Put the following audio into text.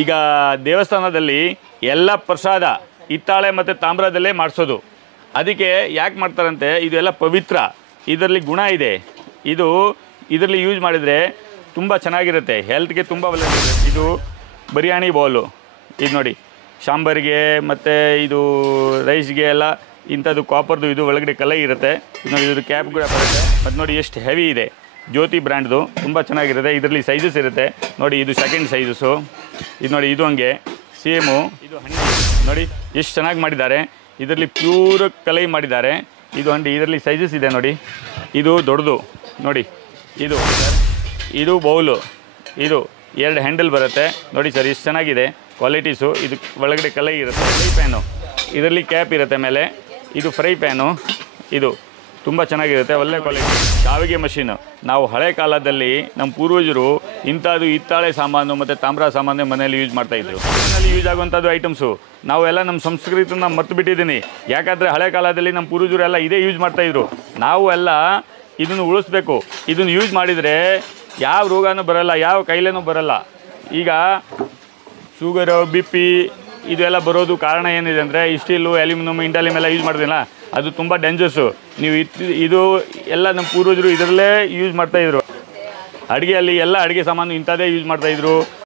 ಈಗ ದೇವಸ್ಥಾನದಲ್ಲಿ ಎಲ್ಲ ಪ್ರಸಾದ ಹಿತ್ತಾಳೆ ಮತ್ತು ತಾಮ್ರದಲ್ಲೇ ಮಾಡಿಸೋದು. ಅದಕ್ಕೆ ಯಾಕೆ ಮಾಡ್ತಾರಂತೆ, ಇದೆಲ್ಲ ಪವಿತ್ರ, ಇದರಲ್ಲಿ ಗುಣ ಇದೆ. ಇದರಲ್ಲಿ ಯೂಸ್ ಮಾಡಿದರೆ ತುಂಬ ಚೆನ್ನಾಗಿರುತ್ತೆ, ಹೆಲ್ತ್ಗೆ ತುಂಬ ಒಳ್ಳೆಯದಿದೆ. ಇದು ಬಿರಿಯಾನಿ ಬೌಲು, ಇದು ನೋಡಿ ಸಾಂಬಾರಿಗೆ ಮತ್ತು ಇದು ರೈಸ್ಗೆ ಎಲ್ಲ ಇಂಥದ್ದು ಕಾಪರ್ದು. ಇದು ಒಳಗಡೆ ಕಲೈ ಇರುತ್ತೆ. ಇದು ನೋಡಿ, ಇದ್ರ ಕ್ಯಾಪ್ ಕೂಡ ಬರುತ್ತೆ. ಮತ್ತು ನೋಡಿ ಎಷ್ಟು ಹೆವಿ ಇದೆ, ಜ್ಯೋತಿ ಬ್ರ್ಯಾಂಡ್ದು, ತುಂಬ ಚೆನ್ನಾಗಿರುತ್ತೆ. ಇದರಲ್ಲಿ ಸೈಜಸ್ ಇರುತ್ತೆ ನೋಡಿ. ಇದು ಸೆಕೆಂಡ್ ಸೈಜಸ್ಸು. ಇದು ನೋಡಿ, ಇದು ಹಂಗೆ ಸೇಮು. ಇದು ಹಂಡಿ ನೋಡಿ ಎಷ್ಟು ಚೆನ್ನಾಗಿ ಮಾಡಿದ್ದಾರೆ. ಇದರಲ್ಲಿ ಪ್ಯೂರ್ ಕಲೈ ಮಾಡಿದ್ದಾರೆ. ಇದು ಹಂಡಿ, ಇದರಲ್ಲಿ ಸೈಜಸ್ ಇದೆ ನೋಡಿ. ಇದು ದೊಡ್ಡದು ನೋಡಿ. ಇದು ಬೌಲು, ಇದು 2 ಹ್ಯಾಂಡಲ್ ಬರುತ್ತೆ ನೋಡಿ ಸರ್. ಎಷ್ಟು ಚೆನ್ನಾಗಿದೆ ಕ್ವಾಲಿಟೀಸು. ಇದು ಒಳಗಡೆ ಕಲೈ ಇರುತ್ತೆ. ಫ್ರೈ ಪ್ಯಾನು, ಇದರಲ್ಲಿ ಕ್ಯಾಪ್ ಇರುತ್ತೆ ಮೇಲೆ. ಇದು ಫ್ರೈ ಪ್ಯಾನು, ಇದು ತುಂಬ ಚೆನ್ನಾಗಿರುತ್ತೆ, ಒಳ್ಳೆ ಕ್ವಾಲಿಟಿ. ಶಾವಿಗೆ ಮಷೀನು, ನಾವು ಹಳೆ ಕಾಲದಲ್ಲಿ ನಮ್ಮ ಪೂರ್ವಜರು ಇಂಥದ್ದು ಹಿತ್ತಾಳೆ ಸಾಮಾನು ಮತ್ತು ತಾಮ್ರ ಸಾಮಾನು ಮನೆಯಲ್ಲಿ ಯೂಸ್ ಮಾಡ್ತಾಯಿದ್ರು. ಮನೆಯಲ್ಲಿ ಯೂಸ್ ಆಗುವಂಥದ್ದು ಐಟಮ್ಸು ನಾವೆಲ್ಲ ನಮ್ಮ ಸಂಸ್ಕೃತಿನ ಮರ್ತು ಬಿಟ್ಟಿದ್ದೀನಿ. ಯಾಕಂದರೆ ಹಳೆ ಕಾಲದಲ್ಲಿ ನಮ್ಮ ಪೂರ್ವಜರು ಎಲ್ಲ ಇದೇ ಯೂಸ್ ಮಾಡ್ತಾಯಿದ್ರು. ನಾವು ಎಲ್ಲ ಇದನ್ನು ಉಳಿಸ್ಬೇಕು. ಇದನ್ನು ಯೂಸ್ ಮಾಡಿದರೆ ಯಾವ ರೋಗನೂ ಬರೋಲ್ಲ, ಯಾವ ಕಾಯಿಲೆನೂ ಬರೋಲ್ಲ. ಈಗ ಶುಗರು, BP ಇದೆಲ್ಲ ಬರೋದು ಕಾರಣ ಏನಿದೆ ಅಂದರೆ ಸ್ಟೀಲು, ಅಲ್ಯೂಮಿನಿಯಮ್, ಇಂಡಾಲಿಯಮ್ ಎಲ್ಲ ಯೂಸ್ ಮಾಡೋದಿಲ್ಲ. ಅದು ತುಂಬ ಡೇಂಜರ್ಸು. ನೀವು ಇದು ಎಲ್ಲ ನಮ್ಮ ಪೂರ್ವಜರು ಇದರಲ್ಲೇ ಯೂಸ್ ಮಾಡ್ತಾಯಿದ್ರು. ಅಡುಗೆಯಲ್ಲಿ ಎಲ್ಲ ಅಡುಗೆ ಸಾಮಾನು ಇಂಥದ್ದೇ ಯೂಸ್ ಮಾಡ್ತಾಯಿದ್ರು.